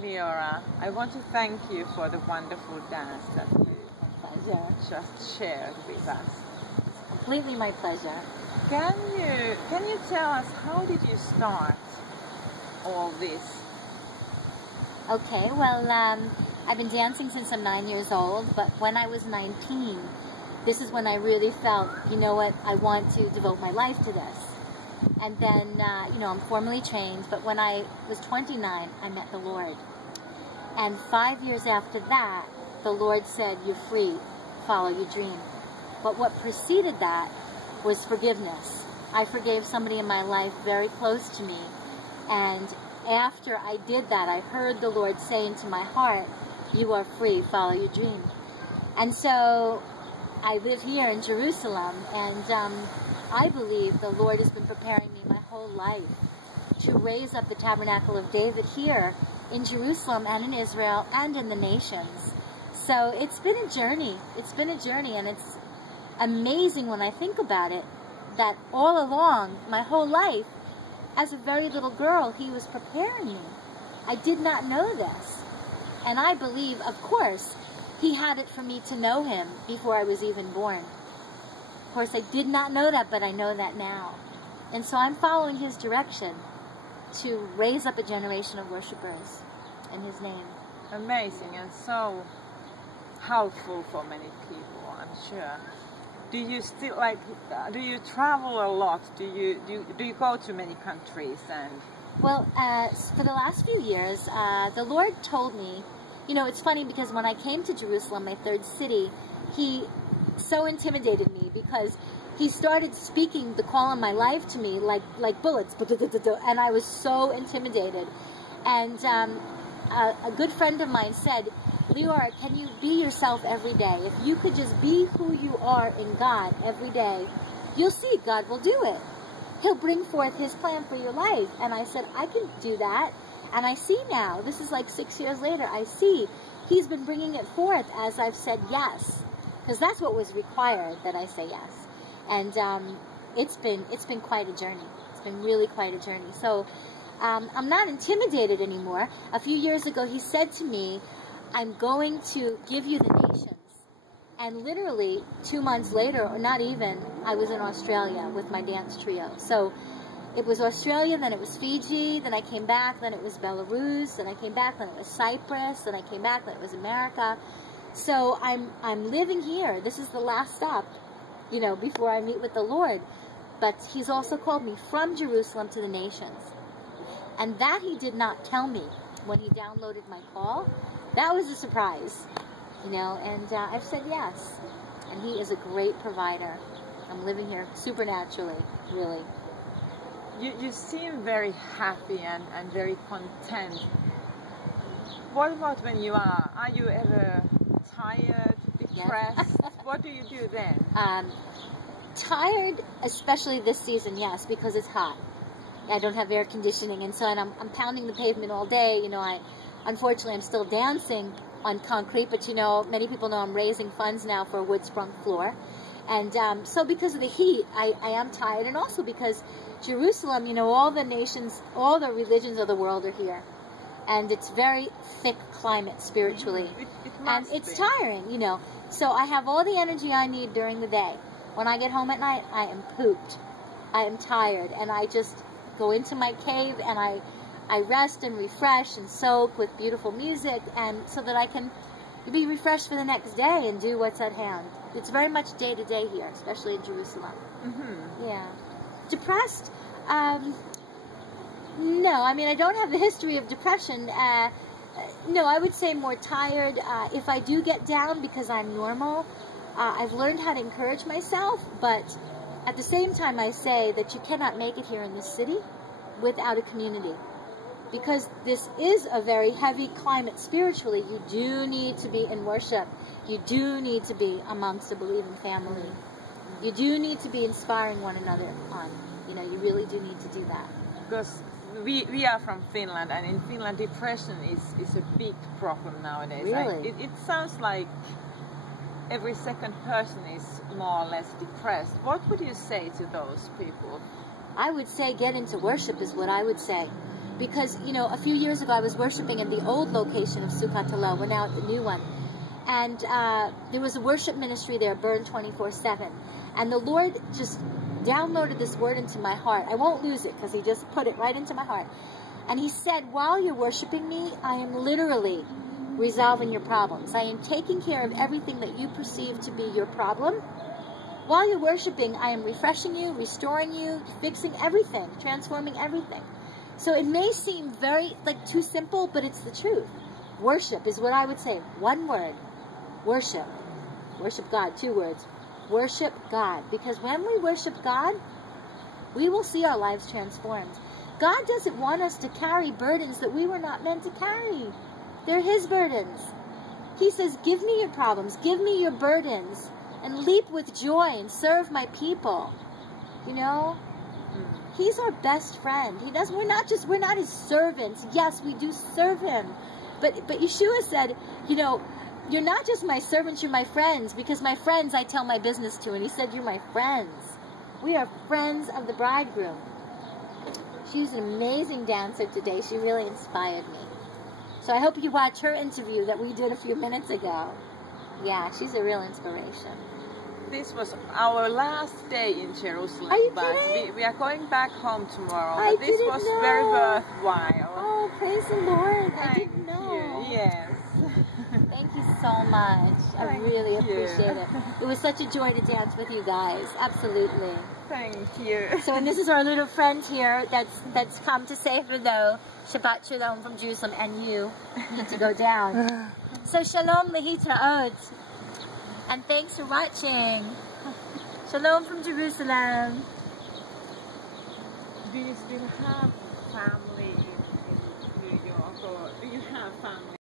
Leora, I want to thank you for the wonderful dance that you Pleasure. just shared with us. Completely my pleasure. Can you tell us, how did you start all this? Okay, well, I've been dancing since I'm 9 years old, but when I was 19, this is when I really felt, you know what, I want to devote my life to this. And then, I'm formally trained, but when I was 29, I met the Lord. And 5 years after that, the Lord said, you're free, follow your dream. But what preceded that was forgiveness. I forgave somebody in my life very close to me, and after I did that, I heard the Lord say into my heart, you are free, follow your dream. And so I live here in Jerusalem, and I believe the Lord has been preparing me my whole life to raise up the Tabernacle of David here in Jerusalem and in Israel and in the nations. So it's been a journey. It's been a journey, and it's amazing when I think about it, that all along, my whole life, as a very little girl, he was preparing me. I did not know this. And I believe, of course, he had it for me to know him before I was even born. Of course, I did not know that, but I know that now. And so I'm following his direction to raise up a generation of worshipers in his name. Amazing, and so helpful for many people, I'm sure. Do you still do you travel a lot? Do you go to many countries? And well, for the last few years, the Lord told me, it's funny because when I came to Jerusalem, my third city, he so intimidated me because he started speaking the call on my life to me like bullets, and I was so intimidated. And a good friend of mine said, Leora, can you be yourself every day? If you could just be who you are in God every day, you'll see God will do it. He'll bring forth his plan for your life. And I said, I can do that. And I see now, this is like 6 years later, I see he's been bringing it forth as I've said yes. Because that's what was required, that I say yes. And it's been quite a journey. It's been really quite a journey. So I'm not intimidated anymore. A few years ago, he said to me, I'm going to give you the nations. And literally 2 months later, or not even, I was in Australia with my dance trio. So it was Australia, then it was Fiji, then I came back, then it was Belarus, then I came back, then it was Cyprus, then I came back, then it was America. So I'm living here. This is the last stop, before I meet with the Lord. But he's also called me from Jerusalem to the nations. And that he did not tell me when he downloaded my call. That was a surprise, and I've said yes. And he is a great provider. I'm living here supernaturally, really. You seem very happy and very content. What about when you are? Are you ever tired, depressed? Yes. What do you do then? Tired, especially this season, yes, because it's hot. I don't have air conditioning, and so I'm pounding the pavement all day. Unfortunately, I'm still dancing on concrete, but many people know I'm raising funds now for a wood sprung floor. And so because of the heat, I am tired, and also because Jerusalem, all the nations, all the religions of the world are here. And it's very thick climate spiritually. And it's tiring, So I have all the energy I need during the day. When I get home at night, I am pooped. I am tired, and I just go into my cave, and I rest and refresh and soak with beautiful music, and so that I can be refreshed for the next day and do what's at hand. It's very much day to day here, especially in Jerusalem. Mm-hmm. Yeah. Depressed? No, I don't have the history of depression. No, I would say more tired. If I do get down because I'm normal, I've learned how to encourage myself, but at the same time I say that you cannot make it here in this city without a community. Because this is a very heavy climate spiritually, you do need to be in worship. You do need to be amongst a believing family. You do need to be inspiring one another on. You really do need to do that. Because we are from Finland, and in Finland depression is a big problem nowadays. Really? It sounds like every second person is more or less depressed. What would you say to those people? I would say get into worship is what I would say. because, you know, a few years ago I was worshiping in the old location of Sukkot Hallel. We're now at the new one. And there was a worship ministry there, Burn 24/7. And the Lord just downloaded this word into my heart. I won't lose it because he just put it right into my heart. And he said, while you're worshiping me, I am literally resolving your problems. I am taking care of everything that you perceive to be your problem. While you're worshiping, I am refreshing you, restoring you, fixing everything, transforming everything. So it may seem very, like, too simple, but it's the truth. Worship is what I would say. One word. Worship. Worship God. 2 words. Worship God. Because when we worship God, we will see our lives transformed. God doesn't want us to carry burdens that we were not meant to carry. They're his burdens. He says, give me your problems, give me your burdens, and leap with joy and serve my people. You know? He's our best friend. We're not his servants. Yes, we do serve him. But Yeshua said, you know, you're not just my servants, you're my friends, because my friends I tell my business to. And he said, you're my friends. We are friends of the bridegroom. She's an amazing dancer today. She really inspired me. So I hope you watch her interview that we did a few minutes ago. Yeah, she's a real inspiration. This was our last day in Jerusalem. Are you but kidding? we are going back home tomorrow. I But this didn't was know. very worthwhile. Oh, praise the Lord. I Thank didn't know. you. Yes. Thank you so much. I Thank really you. appreciate it. It was such a joy to dance with you guys. Absolutely. Thank you. So, and this is our little friend here that's come to say hello. Shabbat Shalom from Jerusalem, and you need to go down. So, Shalom Lehitraot. And thanks for watching. Shalom from Jerusalem. Do you still have family